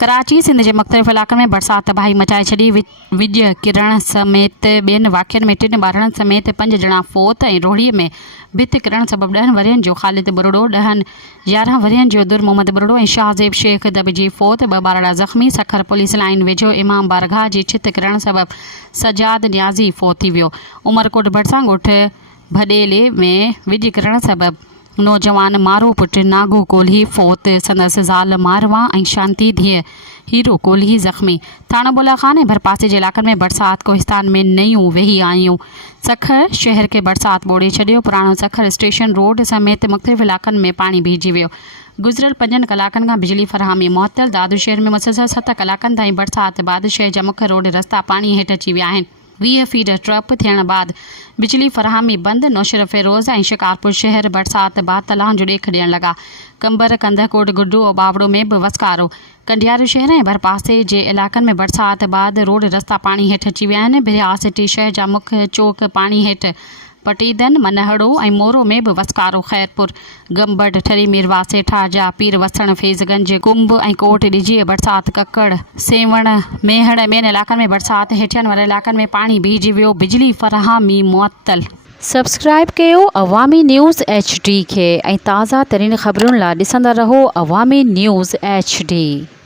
कराची सिंध के मुख़्तलिफ़ इलाक़नि में बरसात तबाही मचाए छॾी। विज किरण समेत ॿियनि वाक़िअनि में 3 ॿारनि समेत 5 ॼणा फ़ौत ऐं रोहड़ीअ में भित किरण सबबि 10 वरियनि जो ख़ालिद बुरड़ो, 11 वरियनि जो दुर मोहम्मद बुरड़ो ऐं शाहज़ेब शेख दबिजी फ़ौत, 2 ॿारड़ा ज़ख़्मी। सखर पुलिस लाइन वेझो इमाम बारगाह जी छित किरण सबबि सजाद न्याज़ी फ़ौत थी वियो। उमरकोट भरिसां ॻोठ भॾेले में विज किरण सबबि नौजवान मारो पुट नागो कोल्ही फ़ौत, संदसि ज़ाल मारवा ऐं शांति धीअ हीरो कोल्ही ज़ख़्मी। थाणा बोला खान ऐं भरपासे जे इलाक़नि में बरसाति कोहिस्तान में नयूं वेही आयूं। सखर शहर खे बरसाति ॿोड़े छॾियो। पुराणो सखर स्टेशन रोड समेत मुख़्तलिफ़ इलाक़नि में पाणी भीजी वियो। गुज़िरियल 5 कलाकनि खां बिजली फ़राहमी मुअत्तल। दादू शहर में मुसलसल 7 कलाकनि ताईं बरसाति बाद शहर जा मुख्य रोड रस्ता पाणी हेठि अची विया आहिनि। 20 फीट ट्रप थियण बाद बिजली फ़राहमी बंदि। नौशर फ़िरोज़ ऐं शिकारपुर शहर बरसाति बाद तलाह जो ॾेख ॾियण लॻा। कंबर, कंदहकोट, गुड्डू ऐं बावड़ो में बि वसकारो। कंडियार शहर ऐं भरपासे जे इलाक़नि में बरसाति बाद रोड रस्ता पाणी हेठि अची विया आहिनि। बिरहा सिटी शहर जा मुख्य चौक पाणी हेठि पटीदन। मनहड़ो ऐं मोरो में बि वसकारो। ख़ैरपुर, गंबड़, ठरी, मीरवा, सेठा जा पीर वसण, फैज़गंज, कुंभ ऐं कोट ॾिजी बरसाति। ककड़, सेवण, मेहण ॿियनि इलाक़नि में बरसाति। हेठियनि वारे इलाक़नि में पाणी भीजी वियो। बिजली फ़राहमी मुअत्तल। सब्सक्राइब कयो अवामी न्यूज़ HD खे ऐं ताज़ा तरीन ख़बरुनि लाइ ॾिसंदा रहो अवामी न्यूज़ HD।